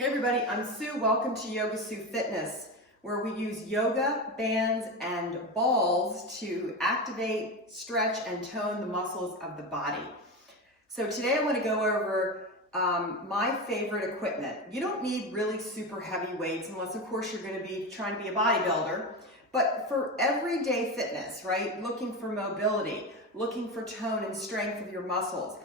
Hey everybody, I'm Sue. Welcome to Yogasu Fitness, where we use yoga, bands, and balls to activate, stretch, and tone the muscles of the body. So today I want to go over my favorite equipment. You don't need really super heavy weights unless of course you're going to be trying to be a bodybuilder. But for everyday fitness, right? Looking for mobility, looking for tone and strength of your muscles,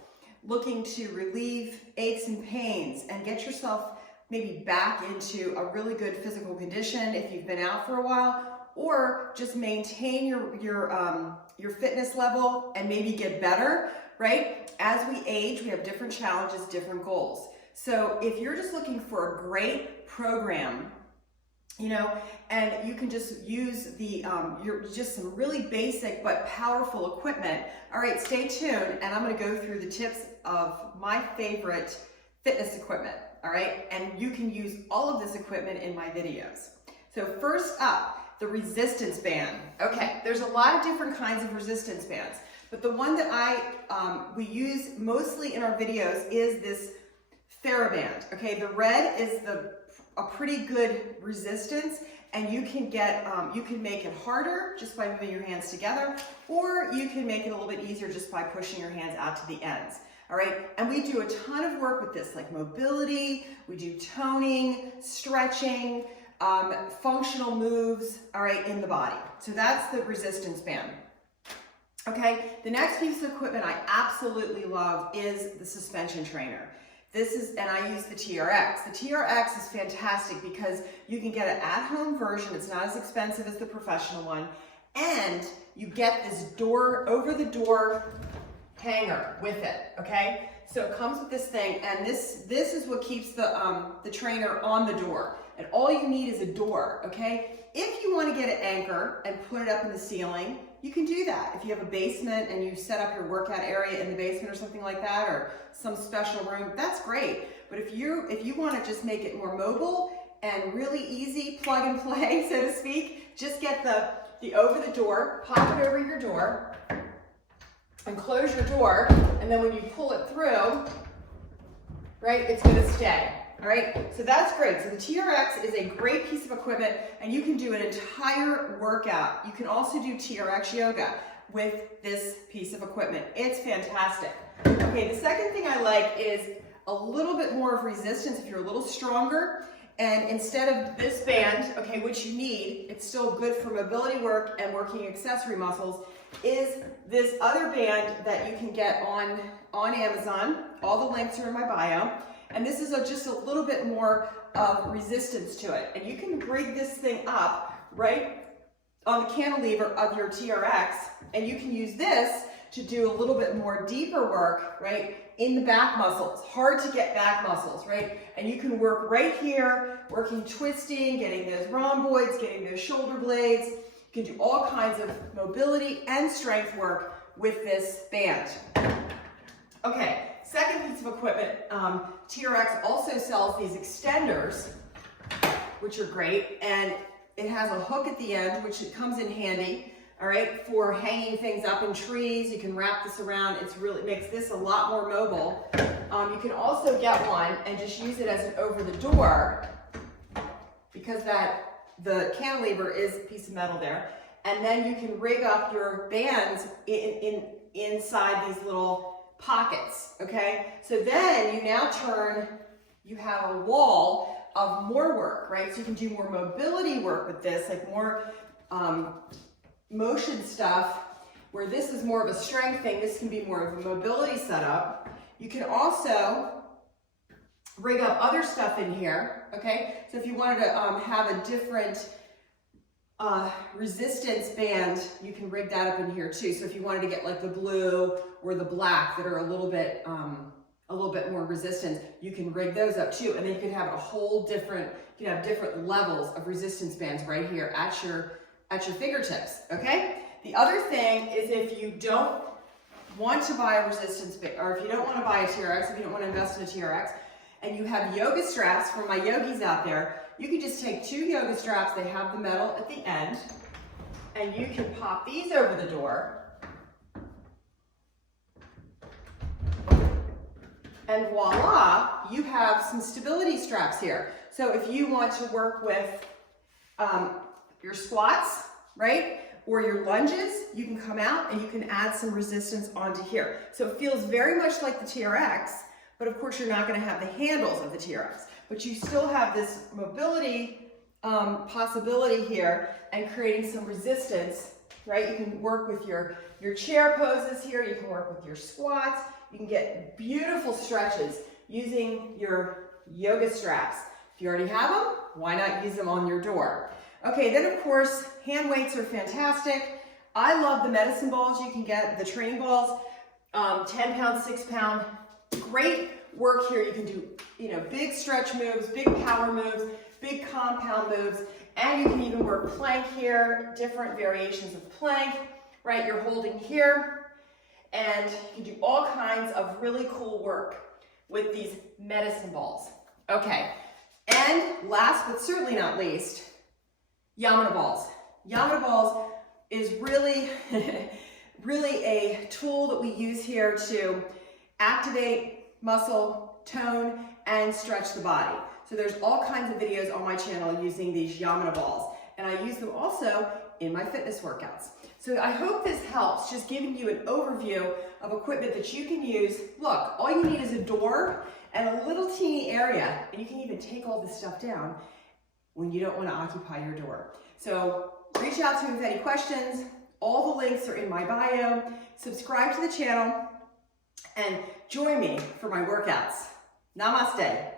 looking to relieve aches and pains and get yourself maybe back into a really good physical condition if you've been out for a while, or just maintain your fitness level and maybe get better, right? As we age, we have different challenges, different goals. So if you're just looking for a great program, and you can just use just some really basic but powerful equipment. All right, stay tuned, and I'm going to go through the tips of my favorite fitness equipment. All right, and you can use all of this equipment in my videos. So first up, the resistance band. Okay, there's a lot of different kinds of resistance bands, but the one that we use mostly in our videos is this TheraBand. Okay, the red is a pretty good resistance, and you can make it harder just by moving your hands together, or you can make it a little bit easier just by pushing your hands out to the ends. All right, and we do a ton of work with this, like mobility, we do toning, stretching, functional moves, all right, in the body. So that's the resistance band. Okay, the next piece of equipment I absolutely love is the suspension trainer. And I use the TRX. The TRX is fantastic because you can get an at-home version. It's not as expensive as the professional one. And you get this over-the-door hanger with it, okay? So it comes with this thing, and this is what keeps the trainer on the door. And all you need is a door, okay? If you want to get an anchor and put it up in the ceiling, you can do that. If you have a basement and you set up your workout area in the basement or something like that, or some special room, that's great. But if you want to just make it more mobile and really easy, plug and play, so to speak, just get the over the door, pop it over your door, and close your door, and then when you pull it through, right, it's going to stay. All right, so that's great. So the TRX is a great piece of equipment, and you can do an entire workout. You can also do TRX yoga with this piece of equipment. It's fantastic. Okay, the second thing I like is a little bit more of resistance if you're a little stronger. And instead of this band, okay, which you need, it's still good for mobility work and working accessory muscles, is this other band that you can get on Amazon. All the links are in my bio. And this is just a little bit more of resistance to it. And you can rig this thing up right on the cantilever of your TRX, and you can use this to do a little bit more deeper work, right, in the back muscles. Hard to get back muscles, right? And you can work right here, working twisting, getting those rhomboids, getting those shoulder blades. You can do all kinds of mobility and strength work with this band. Okay, second piece of equipment, TRX also sells these extenders, which are great, and it has a hook at the end, which it comes in handy, all right, for hanging things up in trees. You can wrap this around. It makes this a lot more mobile. You can also get one and just use it as an over the door, because the cantilever is a piece of metal there, and then you can rig up your bands inside these little pockets, okay? So then you have a wall of more work, right? So you can do more mobility work with this, like more motion stuff, where this is more of a strength thing. This can be more of a mobility setup. You can also rig up other stuff in here, okay? So if you wanted to have a different resistance band, you can rig that up in here too. So if you wanted to get like the blue or the black that are a little bit more resistant, you can rig those up too. And then you can have different levels of resistance bands right here at your fingertips, okay? The other thing is, if you don't want to buy a resistance band, or if you don't want to buy a TRX, if you don't want to invest in a TRX, and you have yoga straps for my yogis out there, you can just take 2 yoga straps. They have the metal at the end, and you can pop these over the door. And voila, you have some stability straps here. So if you want to work with your squats, right, or your lunges, you can come out and you can add some resistance onto here. So it feels very much like the TRX, but of course you're not going to have the handles of the TRX, but you still have this mobility possibility here and creating some resistance, right? You can work with your chair poses here, you can work with your squats, you can get beautiful stretches using your yoga straps. If you already have them, why not use them on your door? Okay, then of course, hand weights are fantastic. I love the medicine balls you can get, the training balls, 10 pound, 6 pound. Great work here. You can do, big stretch moves, big power moves, big compound moves, and you can even work plank here, different variations of plank, right? You're holding here, and you can do all kinds of really cool work with these medicine balls. Okay, and last but certainly not least, Yamuna balls. Yamuna balls is really, really a tool that we use here to activate muscle, tone, and stretch the body. So there's all kinds of videos on my channel using these Yamuna balls, and I use them also in my fitness workouts. So I hope this helps, just giving you an overview of equipment that you can use. Look, all you need is a door and a little teeny area, and you can even take all this stuff down when you don't want to occupy your door. So reach out to me with any questions. All the links are in my bio. Subscribe to the channel and join me for my workouts. Namaste.